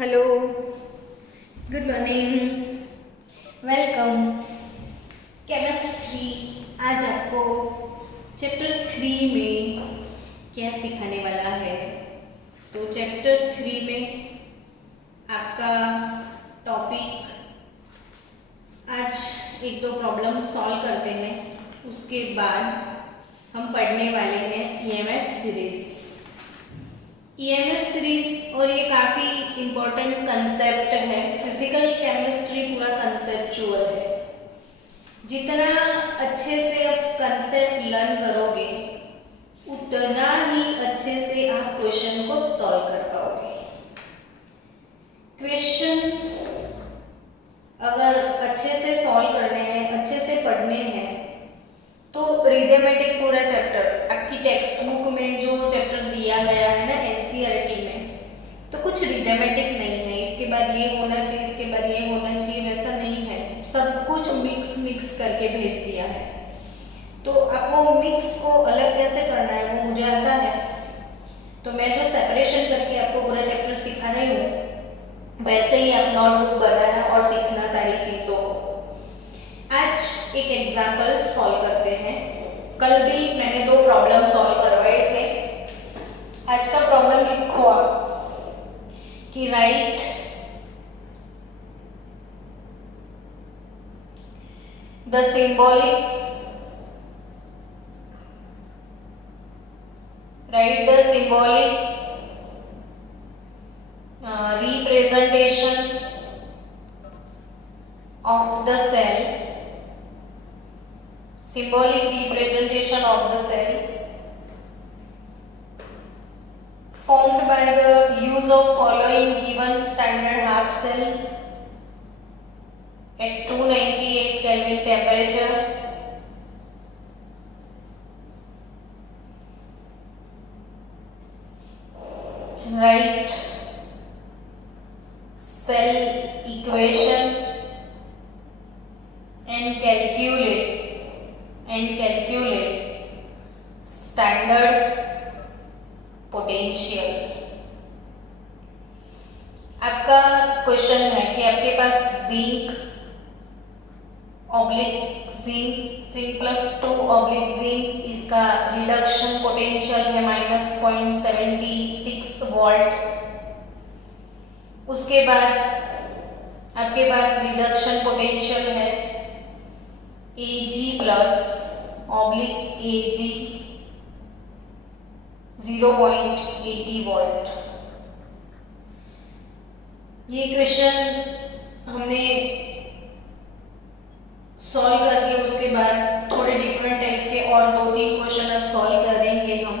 Hello, good morning, welcome. Chemistry आज आपको chapter 3 में क्या सिखाने वाला है। तो चैप्टर 3 में आपका टॉपिक आज एक दो प्रॉब्लम सॉल्व करते हैं, उसके बाद हम पढ़ने वाले हैं ईएमएफ सीरीज। ईएमएफ सीरीज और ये काफ़ी इम्पोर्टेंट कंसेप्ट है। फिजिकल केमिस्ट्री पूरा कंसेप्चुअल है। जितना अच्छे से आप कंसेप्ट लर्न करोगे उतना ही अच्छे से आप क्वेश्चन को सॉल्व कर पाओगे। क्वेश्चन अगर अच्छे से सॉल्व करने हैं, अच्छे से पढ़ने हैं, तो रिथमेटिक पूरा चैप्टर आपकी टेक्स्ट बुक में जो चैप्टर दिया गया है ना एनसीईआरटी में, तो कुछ रिथमेटिक नहीं है। इसके बाद ये होना चाहिए, इसके बाद ये होना चाहिए, वैसा नहीं है। सब कुछ मिक्स करके भेज दिया है। तो आप वो मिक्स को अलग कैसे करना है वो मुझे आता है। तो मैं जो सेपरेशन करके आपको पूरा चैप्टर सिखा रही हूँ, वैसे ही आप नोटबुक बनाना और सीखना सारी चीज़ों को। आज एक एग्जाम्पल सॉल्व करते हैं। कल भी मैंने 2 प्रॉब्लम सॉल्व करवाए थे। आज का प्रॉब्लम लिखो आप कि right the symbolic representation of the cell, symbolic representation of the cell formed by the use of following given standard half cell at 298 Kelvin temperature. Write cell equation and calculate standard potential. आपका question है कि आपके पास zinc plus 2 zinc, इसका reduction potential है -0.76 volt. उसके बाद आपके पास reduction potential है Ag प्लस Ag 0.80 वोल्ट। ये क्वेश्चन हमने सॉल्व करके उसके बाद थोड़े डिफरेंट टाइप के और 2-3 क्वेश्चन अब सॉल्व करेंगे हम।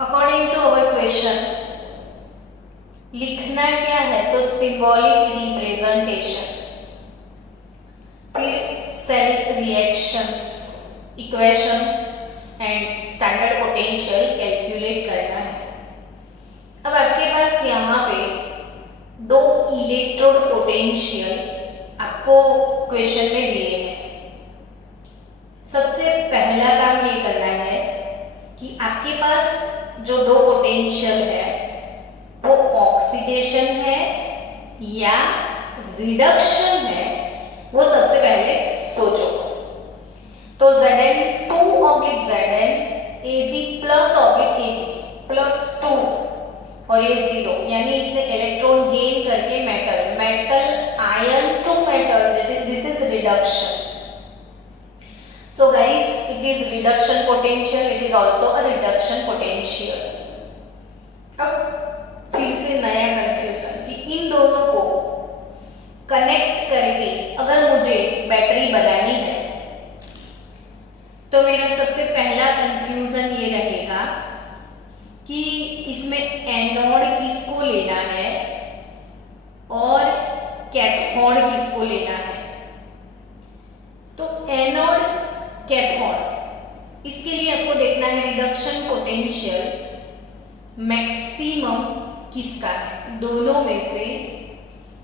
अकॉर्डिंग टू अवर क्वेश्चन लिखना क्या है, तो सिंबॉलिक रिप्रेजेंटेशन, फिर cell reactions, equations and standard potential calculate करना है। अब आपके पास यहाँ पे 2 इलेक्ट्रोड पोटेंशियल आपको क्वेश्चन में दिए हैं। सबसे पहला काम ये करना है कि आपके पास जो 2 पोटेंशियल है वो ऑक्सीडेशन है या रिडक्शन है, वो सबसे पहले सोचो। तो Zn2/Zn Ag plus Ag plus 2 और ये 0, यानी इसने इलेक्ट्रॉन गेन करके metal ion to metal, this is reduction. So guys, it is reduction potential, it is also a reduction potential. अब फिर से नया कंफ्यूजन कि इन दोनों को कनेक्ट करके अगर मुझे बैटरी बनानी है, तो मेरा सबसे पहला कंफ्यूजन ये रहेगा कि इसमें एनोड किसको लेना है और कैथोड किसको लेना है। तो एनोड कैथोड, इसके लिए आपको देखना है रिडक्शन पोटेंशियल मैक्सिमम किसका है, दोनों में से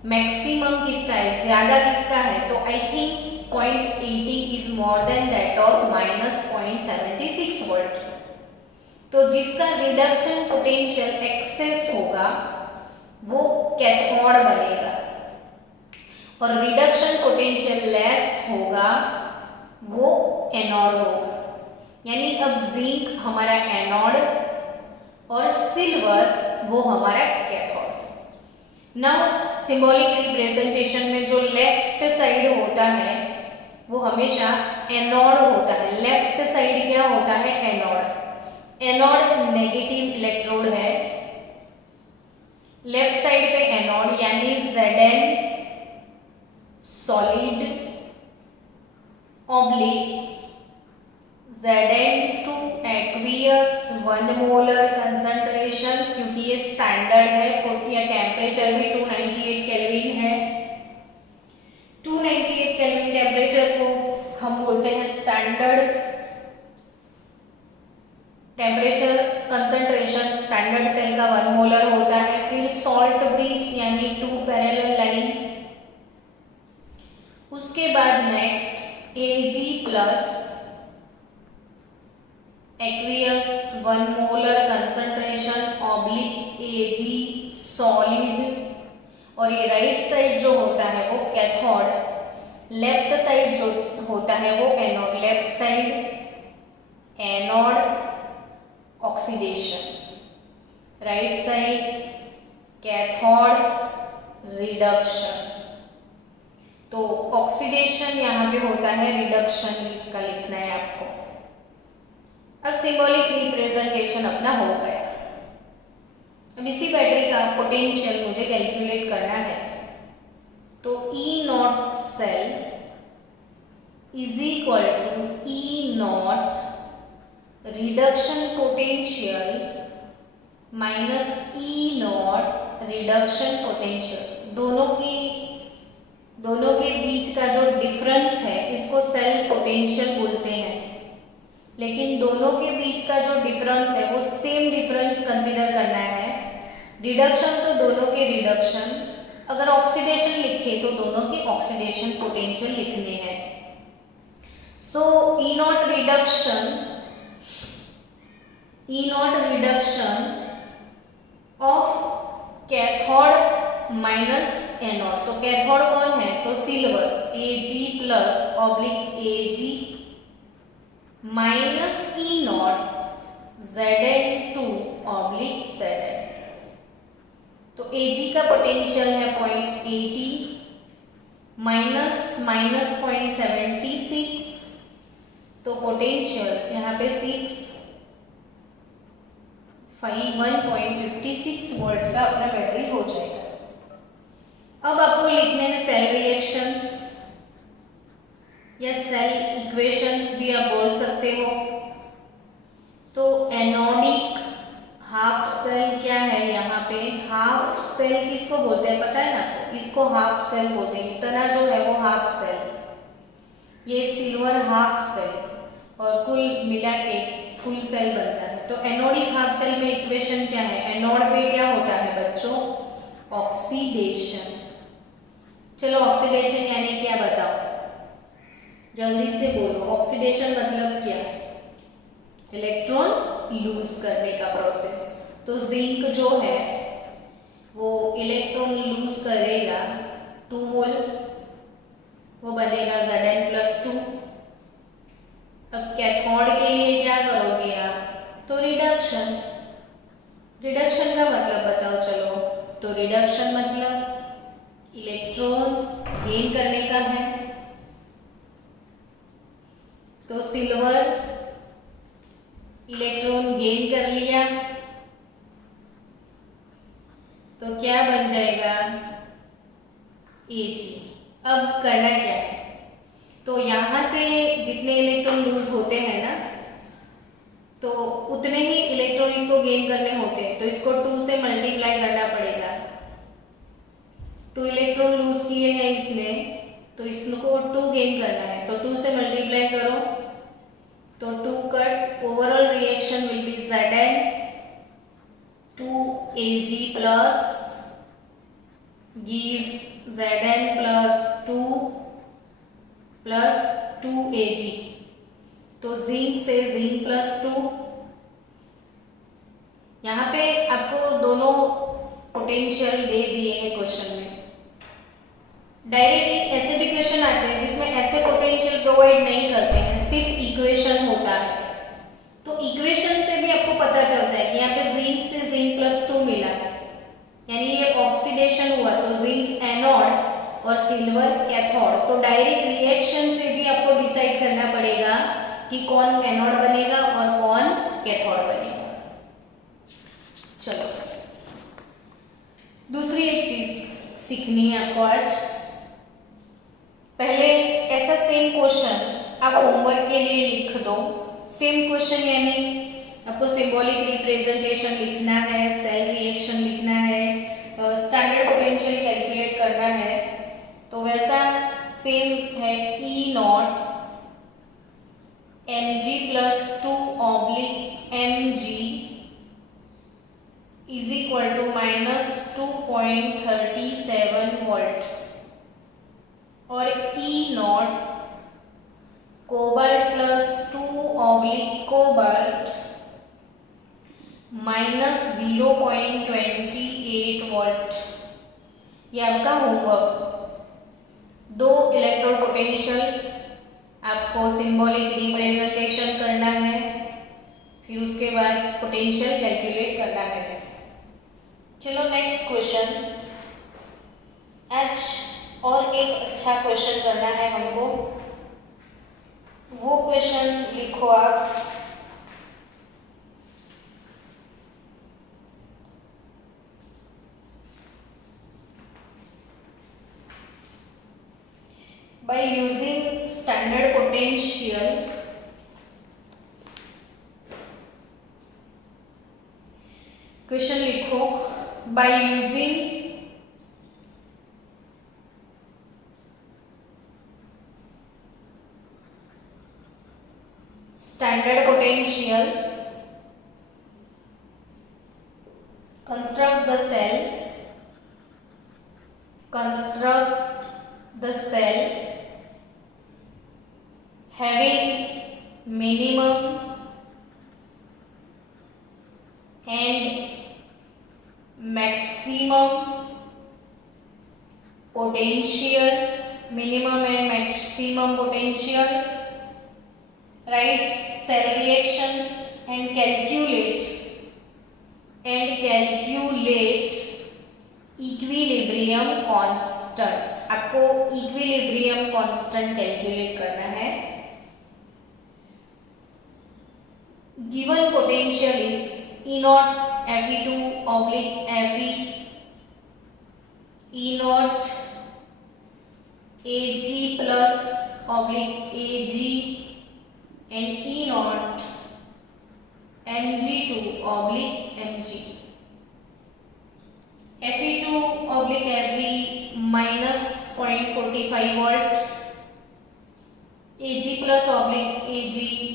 मैक्सिमम किसका है, ज्यादा किसका है। तो I think 0.80 is more than that of -0.76 volt. तो जिसका रिडक्शन पोटेंशियल एक्सेस होगा वो कैथोड बनेगा और रिडक्शन पोटेंशियल लेस होगा वो एनोड होगा। यानी अब जिंक हमारा एनोड और सिल्वर वो हमारा कैथोड। नाउ सिंबॉलिक रिप्रेजेंटेशन में जो लेफ्ट साइड होता है वो हमेशा एनोड होता है। लेफ्ट साइड क्या होता है? एनोड। एनोड नेगेटिव इलेक्ट्रोड है, लेफ्ट साइड पे एनोड यानी Zn solid oblique Zn2 aqueous 1 molar concentration, क्योंकि ये स्टैंडर्ड है, या टेम्परेचर भी 298 केल्विन है। 298 केल्विन टेम्परेचर को हम बोलते हैं standard temperature. Concentration standard cell का 1 मोलर होता है। फिर सॉल्ट ब्रिज यानी 2 पैरेलल लाइन। उसके बाद next Ag plus aqueous 1 molar concentration oblique Ag solid, और ये राइट साइड जो होता है वो कैथोड, लेफ्ट साइड जो होता है वो anode. Left side anode oxidation, right side cathode reduction. तो ऑक्सीडेशन यहाँ पे होता है, रिडक्शन इसका लिखना है आपको। अब सिंबॉलिक रिप्रेजेंटेशन अपना हो गया। अब इसी बैटरी का पोटेंशियल मुझे कैलकुलेट करना है। तो E not cell is equal to E naught reduction potential minus E naught reduction potential. दोनों के बीच का जो डिफरेंस है इसको सेल पोटेंशियल बोलते हैं, लेकिन दोनों के बीच का जो डिफरेंस है वो सेम डिफरेंस कंसीडर करना है। रिडक्शन तो दोनों के रिडक्शन, अगर ऑक्सीडेशन लिखे तो दोनों के ऑक्सीडेशन पोटेंशियल लिखने हैं। सो E naught reduction of cathode minus anode. तो कैथोड कौन है? तो silver, Ag plus oblique Ag minus E not Zn2 oblique Zn। तो Ag का पोटेंशियल है 0.80 माइनस 0.76, तो पोटेंशियल यहाँ पे 1.56 वोल्ट का अपना बैटरी हो जाएगा। अब आपको लिखने हैं सेल रिएक्शंस या सेल इक्वेशंस भी आप बोल सकते हो। तो एनोडिक हाफ सेल क्या है? यहाँ पे हाफ सेल किसको बोलते हैं पता है ना आपको? इसको हाफ सेल बोलते हैं। इतना जो है वो हाफ सेल, ये सिल्वर हाफ सेल और कुल मिला के फुल सेल बनता है। तो एनोडिक हाफ सेल में इक्वेशन क्या है? एनोड पे क्या होता है बच्चों? ऑक्सीडेशन। चलो ऑक्सीडेशन यानी क्या बताओ, जल्दी से बोलो। ऑक्सीडेशन मतलब क्या? इलेक्ट्रॉन लूज करने का प्रोसेस। तो जिंक जो है वो इलेक्ट्रॉन लूज करेगा 2 मोल, वो बनेगा Zn+2। अब कैथोड के लिए क्या करोगे आप? तो रिडक्शन। रिडक्शन का मतलब बताओ चलो। तो रिडक्शन मतलब इलेक्ट्रॉन गेन करने का है। तो सिल्वर इलेक्ट्रॉन गेन कर लिया तो क्या बन जाएगा? Ag। अब करना क्या है? तो यहां से जितने इलेक्ट्रॉन लूज होते हैं ना, तो उतने ही इलेक्ट्रॉन इसको गेन करने होते हैं, तो इसको 2 से मल्टीप्लाई करना पड़ेगा। 2 इलेक्ट्रॉन लूज किए हैं इसने, तो इसको 2 गेन करना है, तो 2 से मल्टीप्लाई करो तो 2 cut, overall reaction will be Zn2 Ag plus gives Zn+2 plus 2 Ag। तो जिंक से Zn+2 यहाँ पे आपको दोनों पोटेंशियल दे दिए हैं क्वेश्चन में। डायरेक्टली ऐसे भी क्वेश्चन आते हैं जिसमें ऐसे पोटेंशियल प्रोवाइड नहीं करते हैं, सिर्फ इक्वेशन होता है। तो इक्वेशन से भी आपको पता चलता है कि यहाँ पे जिंक से Zn+2 मिला है, यानी ये ऑक्सीडेशन हुआ, तो जिंक एनोड और सिल्वर कैथोड। तो डायरेक्ट रिएक्शन से भी आपको डिसाइड करना पड़ेगा कि कौन एनोड बनेगा और कौन कैथोड बनेगा। चलो दूसरी एक चीज सीखनी है आपको आज। पहले ऐसा सेम क्वेश्चन आप होमवर्क के लिए लिख दो। सेम क्वेश्चन यानी आपको सिंबॉलिक रिप्रेजेंटेशन लिखना है, सेल रिएक्शन लिखना है, स्टैंडर्ड पोटेंशियल कैलकुलेट करना है। तो वैसा सेम है, E0 Mg+2 Mg is equal to -2.37 volt, और E0 कोबाल्ट+2 कोबाल्ट -0.28 वोल्ट। ये आपका होमवर्क। दो इलेक्ट्रोड पोटेंशियल आपको सिंबॉलिक रिप्रेजेंटेशन करना है, फिर उसके बाद पोटेंशियल कैलकुलेट करना है। चलो नेक्स्ट क्वेश्चन। आज और एक अच्छा क्वेश्चन करना है हमको। वो क्वेश्चन लिखो आप। By using standard potential, question लिखो। By using standard potential, construct the cell having minimum and maximum potential, write cell reactions and calculate equilibrium constant। आपको इक्विलिब्रियम कांस्टेंट कैलकुलेट करना है। Given potential is E0 Fe2 Fe, E0 Ag+Ag and E0 Mg2 Mg। Fe2 Fe -0.45 volt, Ag+Ag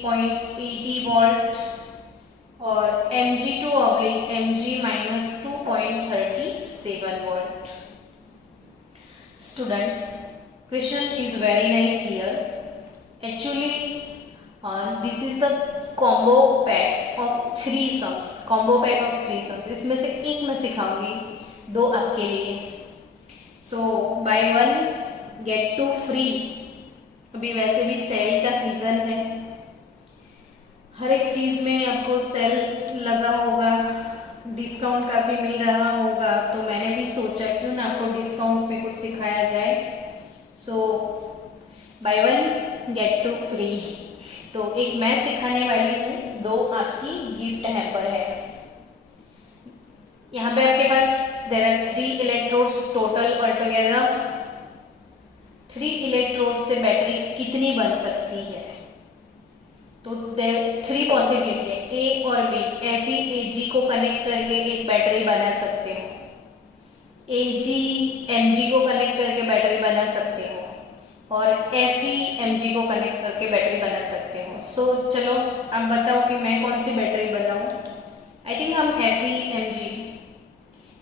0.80 volt और Mg2 Mg -2.37 volt. Student, question is very nice here. Actually, this is the combo pack of 3 sums. इसमें से एक मैं सिखाऊंगी, 2 आपके लिए। So buy 1 get 2 free. अभी वैसे भी सेल का सीजन है, हर एक चीज में आपको सेल लगा होगा, डिस्काउंट काफी मिल रहा होगा। तो मैंने भी सोचा क्यों ना आपको डिस्काउंट में कुछ सिखाया जाए। सो बाय 1 गेट 2 फ्री। तो एक मैं सिखाने वाली हूँ, 2 आपकी गिफ्ट हैम्पर है। यहाँ पे आपके पास there are 3 electrodes total all together. 3 electrode से बैटरी कितनी बन सकती है? तो 3 पॉसिबिलिटी है, ए और बी। Fe Ag को कनेक्ट करके एक बैटरी बना सकते हो, Ag Mg को कनेक्ट करके बैटरी बना सकते हो, और Fe Mg को कनेक्ट करके बैटरी बना सकते हो। सो चलो आप बताओ कि मैं कौन सी बैटरी बनाऊं। आई थिंक हम Fe Mg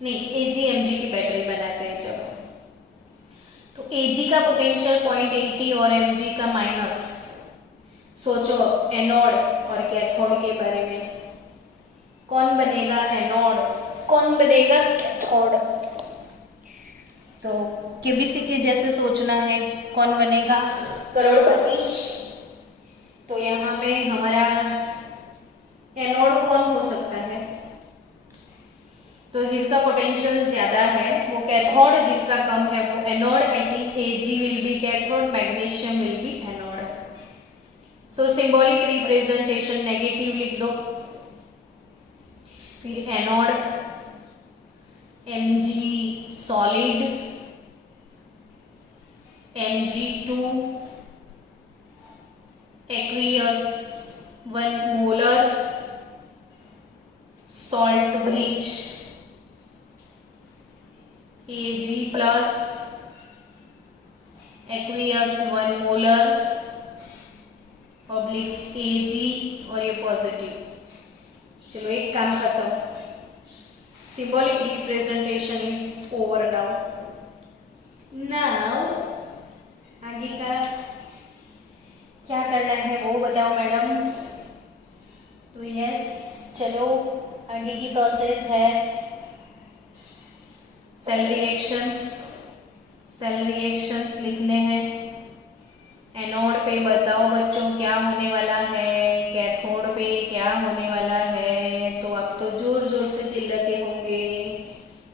नहीं Ag Mg की बैटरी बनाते हैं। चलो, तो Ag का पोटेंशियल 0.80 और Mg का माइनस। सोचो एनोड और कैथोड के बारे में, कौन बनेगा एनोड, कौन बनेगा कैथोड। तो केबीसी के जैसे सोचना है, कौन बनेगा करोड़पति। तो यहाँ पे हमारा एनोड कौन हो सकता है, तो जिसका पोटेंशियल ज्यादा है वो कैथोड, जिसका कम है वो anode. I think Ag will be cathode, magnesium will be anode. So symbolic representation negative लिख दो, फिर anode Mg solid, Mg2 aqueous 1 molar, salt bridge Ag plus aqueous 1 molar public Ag और ये पॉजिटिव। चलो एक काम करता हूँ, symbolic representation is over now आगे का क्या करना है वो बताओ मैडम। तो यस चलो आगे की प्रोसेस है सेल रिएक्शंस लिखने हैं। एनोड पे बताओ बच्चों क्या होने वाला है, कैथोड पे क्या होने वाला है। तो आप तो जोर जोर से चिल्लाते होंगे।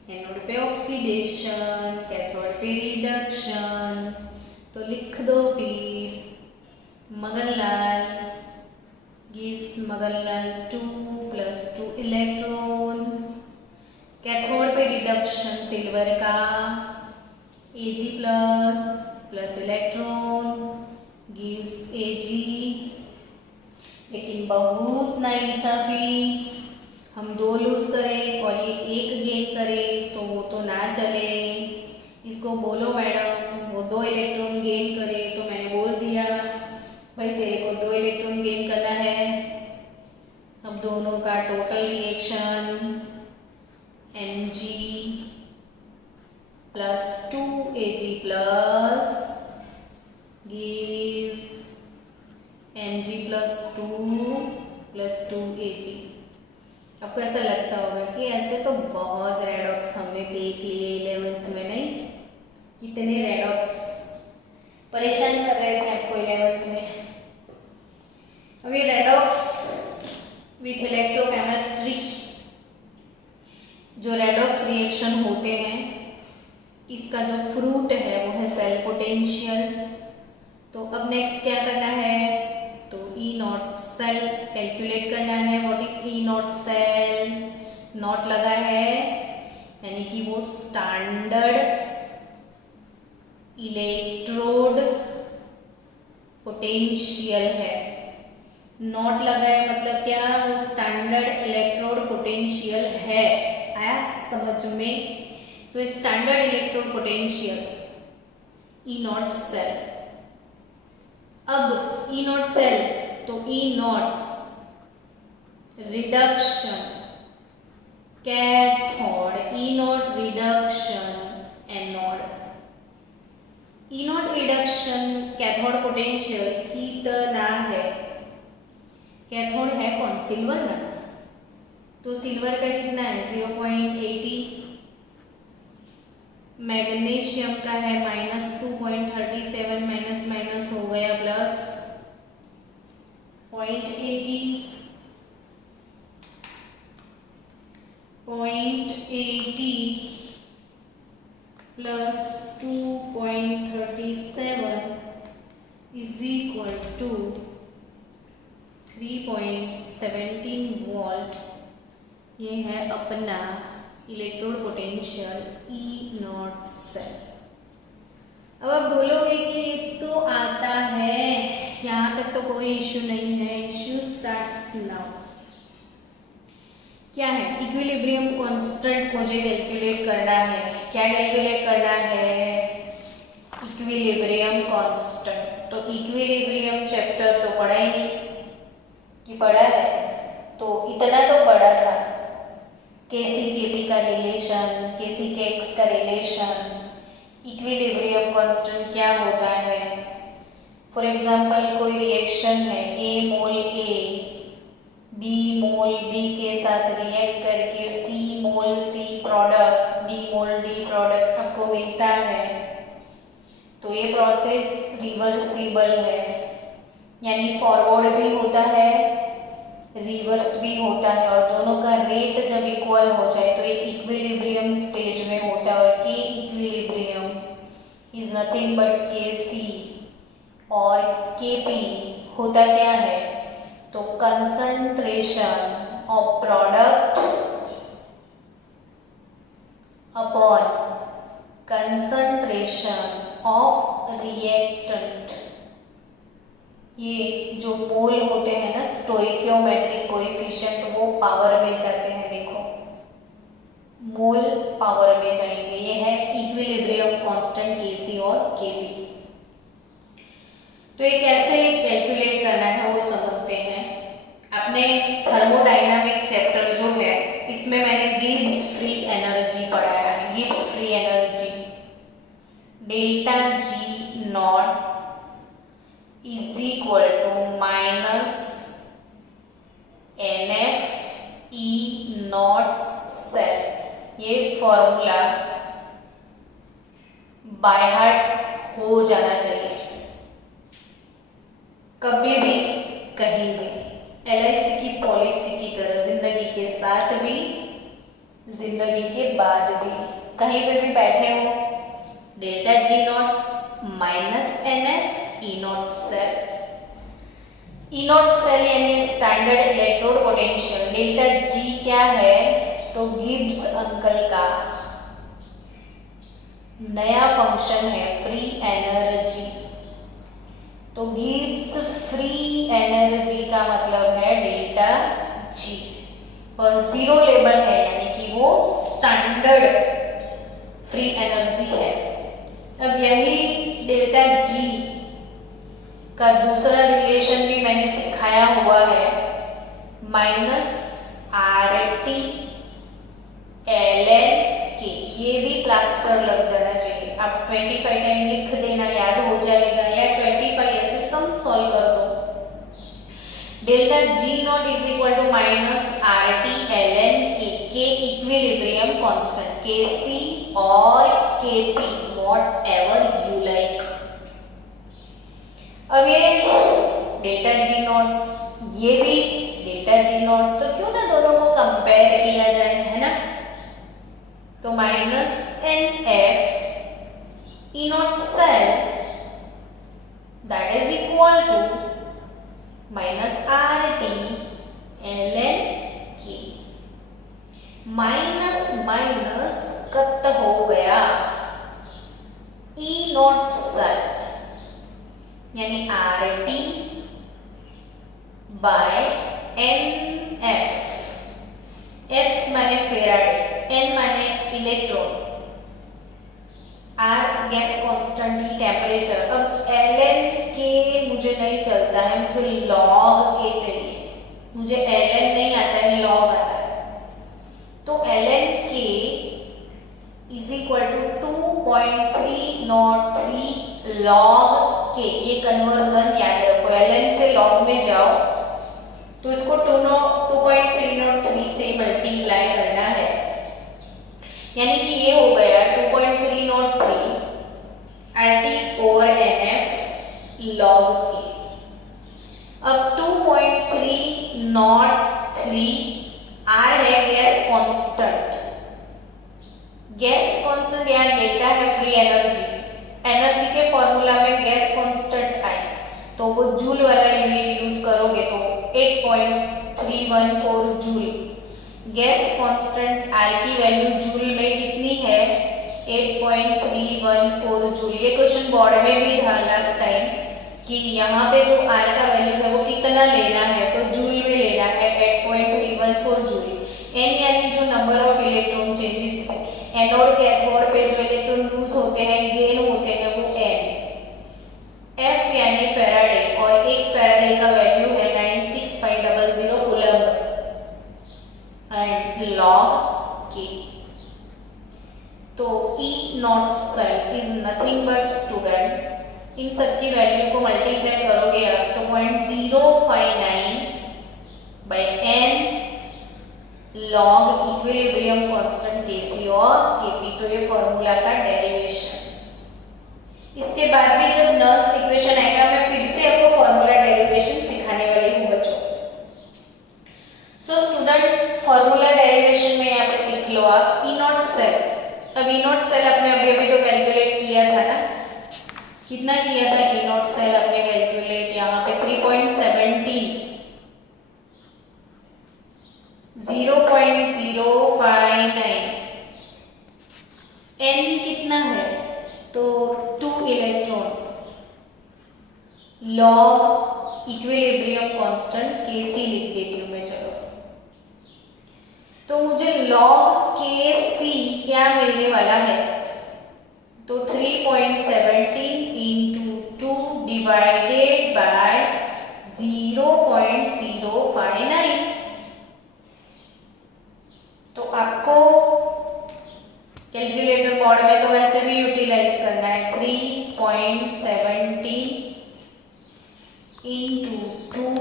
एनोड पे ऑक्सीडेशन, कैथोड पे रिडक्शन। तो लिख दो फिर Maganlal gives Maganlal 2 + 2 electron. Cathode पे रिडक्शन सिल्वर का Ag plus electron gives Ag। लेकिन बहुत नाइंसाफी, हम 2 लूज करें और ये 1 गेन करें तो वो तो ना चले। इसको बोलो मैडम वो 2 इलेक्ट्रॉन गेन करे। तो मैंने बोल दिया भाई तेरे को 2 इलेक्ट्रॉन गेन करना है। अब दोनों का total reaction Mg plus 2 Ag plus gives Mg plus 2 Ag। आपको ऐसा लगता होगा कि ऐसे तो बहुत रेडॉक्स हमने देख लिए 11th में, नहीं? कितने रेडॉक्स परेशान कर रहे थे आपको 11th में। अभी रेडॉक्स विथ इलेक्ट्रोकेमिस्ट्री, जो रेडॉक्स रिएक्शन होते हैं इसका जो फ्रूट है वो है सेल पोटेंशियल। तो अब नेक्स्ट क्या करना है, तो ई नॉट सेल कैलकुलेट करना है। What is E naught cell, naught लगा है यानी कि वो स्टैंडर्ड इलेक्ट्रोड पोटेंशियल है। नॉट लगा है मतलब क्या, वो स्टैंडर्ड इलेक्ट्रोड पोटेंशियल है। आया समझ में? तो standard electrode potential E naught cell. अब ई नॉट सेल तो E naught reduction cathode, E naught reduction anode. E naught reduction cathode potential कितना है? कैथोड है कौन, सिल्वर ना। तो सिल्वर का कितना है 0.80, मैग्नीशियम का है -2.37, माइनस माइनस हो गया plus 0.80 plus 2.37 is equal to 3.17 volt. ये है अपना electrode potential E naught cell. अब आप बोलोगे कि ये तो आता है, यहाँ तक तो कोई इश्यू नहीं है। Issue starts now. क्या है, इक्विलिब्रियम कांस्टेंट मुझे कैलकुलेट करना है। क्या कैलकुलेट करना है? Equilibrium constant. तो इक्विलिब्रियम चैप्टर तो पढ़ा ही नहीं कि पढ़ा है, तो इतना तो पढ़ा था। केसी केपी का रिलेशन, केसी केक्स का रिलेशन, इक्विलिब्रियम कांस्टेंट क्या होता है। फॉर एग्जांपल कोई रिएक्शन है, ए मोल ए बी मोल बी के साथ रिएक्ट करके सी मोल सी प्रोडक्ट, डी मोल डी प्रोडक्ट आपको मिलता है, तो ये प्रोसेस रिवर्सिबल है, यानी फॉरवर्ड भी होता है, रिवर्स भी होता है, और दोनों का रेट जब इक्वल हो जाए तो एक इक्विलिब्रियम स्टेज में होता है। और के इक्विलिब्रियम इज नथिंग बट के सी, और के पी होता क्या है, तो concentration of product upon concentration of reactant. ये जो मोल होते हैं ना, स्टोइकियोमेट्रिक कोएफिशिएंट, वो पावर में जाते हैं, देखो मोल पावर में जाएंगे। ये है इक्विलिब्रियम कांस्टेंट Kc और Kp। तो ये कैसे कैलकुलेट करना है वो समझते हैं। अपने थर्मोडायनामिक चैप्टर जो है इसमें मैंने गिब्स फ्री एनर्जी पढ़ाया है। Gibbs free energy delta G naught is equal to minus NF E not cell. ये फॉर्मूला बाय हार्ट हो जाना चाहिए कभी भी कहीं भी। LIC की पॉलिसी की तरह जिंदगी के साथ भी जिंदगी के बाद भी कहीं पे भी बैठे हो, delta G naught minus NF E not cell. E not cell यानी standard electrode potential. Delta G क्या है, तो गिब्स अंकल का नया फंक्शन है फ्री एनर्जी। तो गिब्स फ्री एनर्जी का मतलब है डेल्टा जी, और जीरो लेवल है यानी कि वो स्टैंडर्ड फ्री एनर्जी है। अब यही डेल्टा जी का दूसरा रिलेशन भी मैंने सिखाया हुआ है, माइनस RT ln के। ये भी प्लास्टर लग जाना चाहिए। आप 25 टाइम लिख देना, याद हो जाएगा, या 25 ऐसे सम सॉल्व कर दो। Delta G naught is equal to minus RT ln के इक्विलिब्रियम कांस्टेंट Kc और Kp whatever you like. अब ये डेल्टा जी नॉट, ये भी डेल्टा जी नॉट, तो क्यों ना दोनों को कंपेयर किया जाए, है ना। तो minus NF E not cell that is equal to minus RT ln K। Minus minus cut हो गया, E नॉट सेल यानी RT बाय NF। F माने फेराडे, N माने इलेक्ट्रॉन, R गैस कांस्टेंट ही टेम्परेचर। अब ln K मुझे नहीं चलता है, मुझे log K चाहिए। मुझे ln नहीं आता है, log आता है। तो ln K is equal to 2.303 log K। ये कन्वर्जन याद रखो, ln से log में जाओ तो इसको 2.303 से मल्टीप्लाई करना है, यानी कि ये हो गया 2.303 RT over NF log K। अब 2.303 R है गैस कांस्टेंट। गैस कांस्टेंट यहाँ डेल्टा है फ्री एनर्जी। एनर्जी के फॉर्मूला में गैस कांस्टेंट आए तो वो जूल वाला यूनिट यूज करोगे तो 8.314 जूल। गैस कांस्टेंट R की वैल्यू जूल में कितनी है, 8.314 जूल। ये क्वेश्चन बोर्ड में भी था लास्ट टाइम कि यहाँ पे जो R का वैल्यू है वो कितना लेना है, तो जूल में लेना है 8.314 जूल। N यानी जो नंबर ऑफ इलेक्ट्रॉन चेंजेस है, एनोड कैथोड पे जो इलेक्ट्रॉन लूज होते हैं, गेन होते हैं, वो N। F यानी फैराडे, और एक फैराडे का वैल्यू है 96500 कूलम्ब, एंड log K। तो E not cell is nothing but student, इन सब की वैल्यू को मल्टीप्लाई करोगे आप तो 0.059 by n log equilibrium constant Kc और Kp। तो ये फॉर्मूला का डेरिवेशन। इसके बाद भी जब नर्व्स इक्वेशन आएगा मैं फिर से आपको फॉर्मूला डेरिवेशन सिखाने वाली हूँ बच्चों। सो स्टूडेंट, फॉर्मूला डेरिवेशन में यहाँ पे सीख लो आप ई नॉट सेल। अब ई नॉट सेल आपने अभी तो कैलकुलेट किया था ना, कितना किया था ई नॉट सेल आपने कैलकुलेट, यहाँ पे 3.17 0.059। n कितना है तो 2 electron log equilibrium constant Kc लिख देती हूँ मैं। चलो, तो मुझे लॉग Kc क्या मिलने वाला है तो 3.17 इंटू 2 डिवाइडेड बाय 0.059। तो आपको कैलकुलेटर बोर्ड में तो वैसे भी यूटिलाइज करना है 3.17 into 2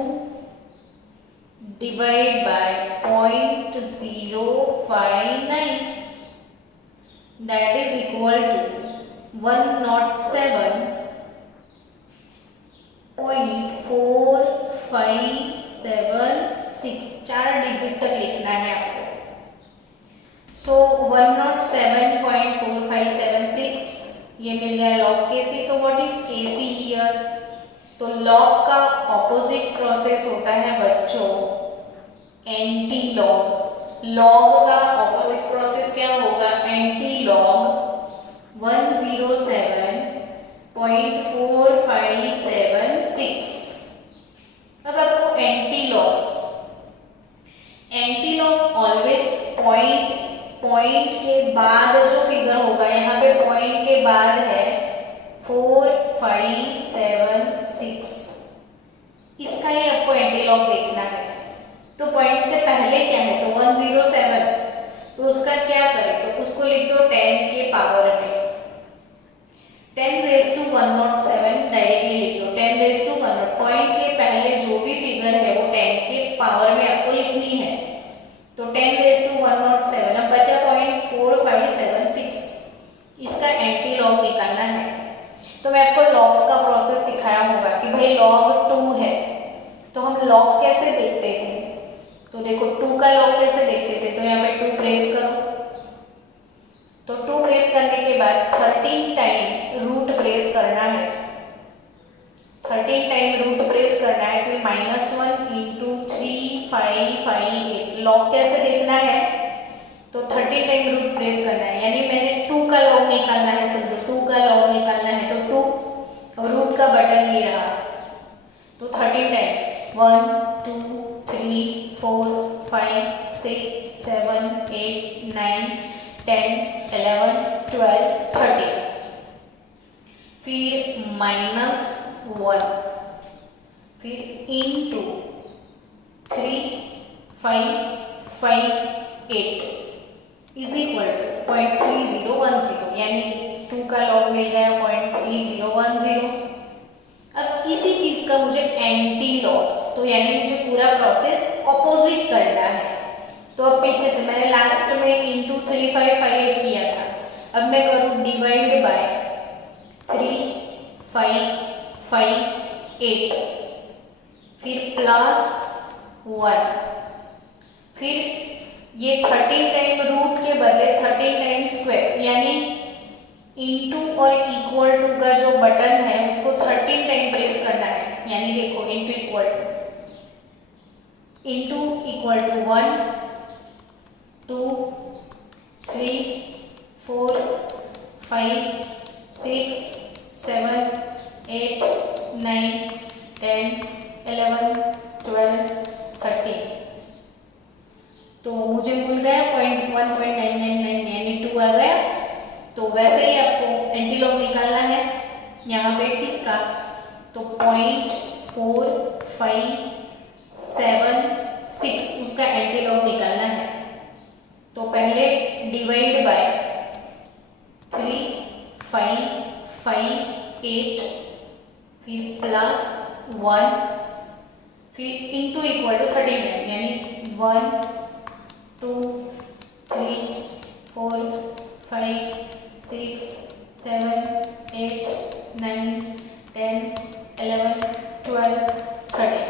divide by 0.059, that is equal to 107.4576। 4 digit तक लिखना है आपको। सो 107.4576 ये मिल गया लॉग Kc। तो व्हाट इज Kc हियर? तो लॉग का ऑपोजिट प्रोसेस होता है बच्चों एंटी लॉग। लॉग का ऑपोजिट प्रोसेस क्या होगा? Antilog 107.4576। अब आपको एंटी लॉग ऑलवेज पॉइंट के बाद जो फिगर होगा, यहाँ पे पॉइंट के बाद है 4576, इसका ही आपको एंटी लॉग देखना है। तो पॉइंट से पहले क्या है तो 107, तो उसका क्या करें तो उसको लिख दो 10 के पावर में। 10⁻107 डायरेक्टली लिख दो 10⁻1। पॉइंट के पहले जो भी फिगर है वो 10 के पावर में आपको लिखनी है। तो 10⁻107। अब बचा पॉइंट 4576, इसका एंटी लॉग निकालना है। तो मैं आपको लॉग का प्रोसेस सिखाया होगा कि भाई लॉग 2 है तो हम लॉग कैसे देखते थे। तो देखो 2 का लॉग कैसे देखते थे, तो यहाँ पे 2 प्रेस करो। तो 2 प्रेस करने के बाद 13 टाइम रूट प्रेस करना है। 13 टाइम रूट प्रेस करना है। फिर -1 इंटू 3558। लॉग कैसे देखना है तो 13 टाइम रूट प्रेस करना है, यानी मैंने 2 का लॉग निकालना है। समझो 2 का लॉग निकालना है तो 2 और रूट का बटन ये रहा। तो 13 टाइम 1 2 3 4 5 6 7 8 9 10 11 12 13। फिर -1, फिर इंटू 3558 इज इक्वल टू 0.3010, यानी 2 का लॉग मिल गया 0.3010। अब इसी चीज का मुझे एंटी लॉग, तो यानी मुझे पूरा प्रोसेस ऑपोजिट करना है। तो अब पीछे से मैंने लास्ट में इंटू 3558 किया था, अब मैं करूँ डिवाइड बाय 3558, फिर +1, फिर ये 13 टाइम रूट के बदले 13 टाइम स्क्वायर, यानी इंटू और इक्वल टू का जो बटन है उसको 13 टाइम प्रेस करना है। यानी देखो इंटू इक्वल टू 1 2 3 4 5 6 7 8 9 10 11 12 13। तो मुझे मिल गया 1.999 यानी 2 आ गया। तो वैसे ही आपको एंटी लॉग निकालना है यहाँ पे किसका, तो 0.4576 उसका एंटी लॉग निकालना है। तो पहले डिवाइड बाय 3558, फिर +1, फिर इंटू इक्वल टू 39, यानी 1 2 3 4 5 6 7 8 9 10 11 12 13,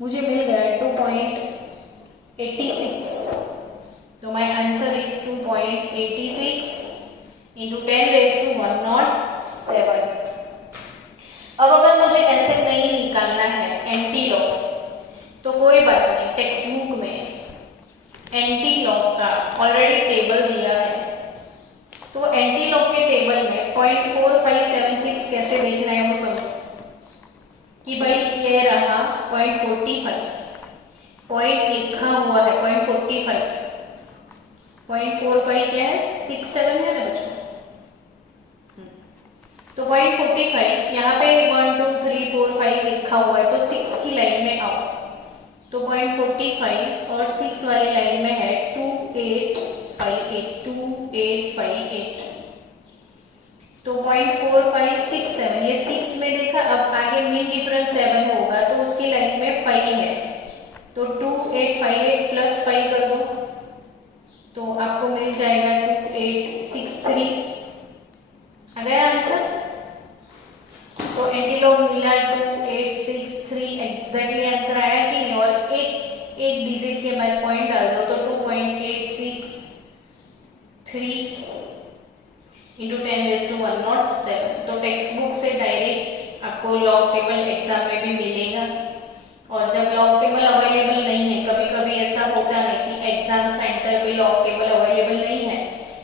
मुझे मिल गया है 2.86। तो माय आंसर इज 2.86 इंटू 10⁻107। अब अगर मुझे ऐसे नहीं निकालना है एंटी लॉग, तो कोई बात नहीं, टेक्स्ट बुक में एंटी लॉग का ऑलरेडी टेबल दिया है। तो एंटी लॉग के टेबल में 0.4576 कैसे देखना है वो समझो कि भाई ये रहा 0.45, पॉइंट लिखा हुआ है 0.45, 0.45 क्या है 67 है ना बच्चों। तो 0.45 यहाँ पे 1 2 3 4 5 लिखा हुआ है, तो 6 की लाइन में आओ। तो 0.45 और 6 वाली लाइन में है 2858। तो 0.4567 ये 6 में देखा, अब आगे मीन डिफरेंस 7 होगा तो उसकी लाइन में 5 है, तो 2858 प्लस 5 कर दो तो आपको मिल जाएगा 2863। आ गया आंसर। तो एंटीलॉग मिला 2863 एग्जैक्टली आंसर आया कि नहीं, और एक डिजिट के बाद पॉइंट डाल दो तो 2.863 इंटू 10⁻107। तो टेक्स्ट बुक से डायरेक्ट आपको लॉग टेबल एग्जाम में भी मिलेगा। और जब लॉग टेबल अवेलेबल नहीं है, कभी कभी ऐसा होता है कि एग्जाम सेंटर पे लॉग टेबल अवेलेबल नहीं है,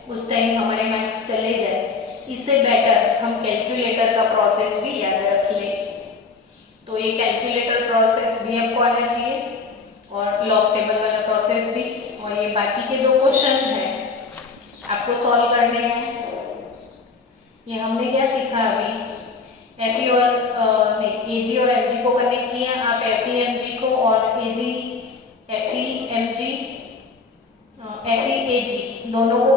उस टाइम हमारे मार्क्स चले जाए, इससे बेटर हम कैलकुलेटर का प्रोसेस भी याद रख ले। तो ये कैलकुलेटर प्रोसेस भी आपको आना चाहिए और लॉग टेबल वाला प्रोसेस भी। और ये बाकी के 2 क्वेश्चन हैं आपको सॉल्व करने हैं। ये हमने क्या सीखा अभी, एफई और एजी और एमजी को कनेक्ट किया। आप एफई एमजी को और एजी एफई एमजी एफई एजी दोनों को